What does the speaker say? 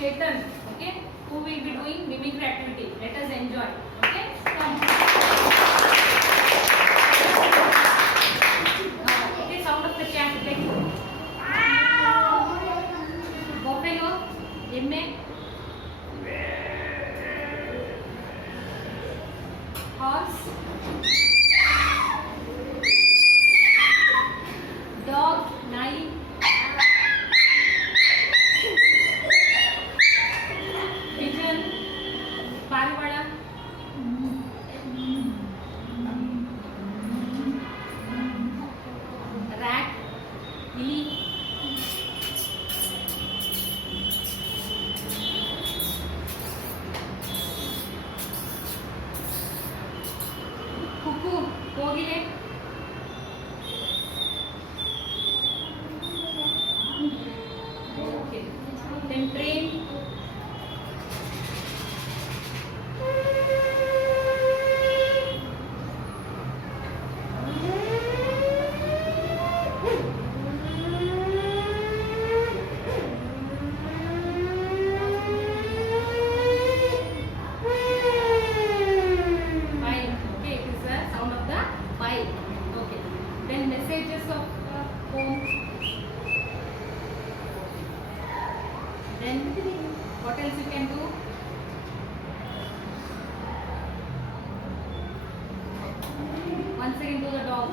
Chetan, okay, who will be doing mimicry activity. Let us enjoy. Okay, come. Okay, sound of the cat. Like buffalo, emme, horse, dog, nai, pigeon, parivada, rat, ili, cuckoo, kogile, okay, then train, bike. Okay, it is the sound of the bike. Okay, then messages of home. Then what else you can do? Once again to the dog.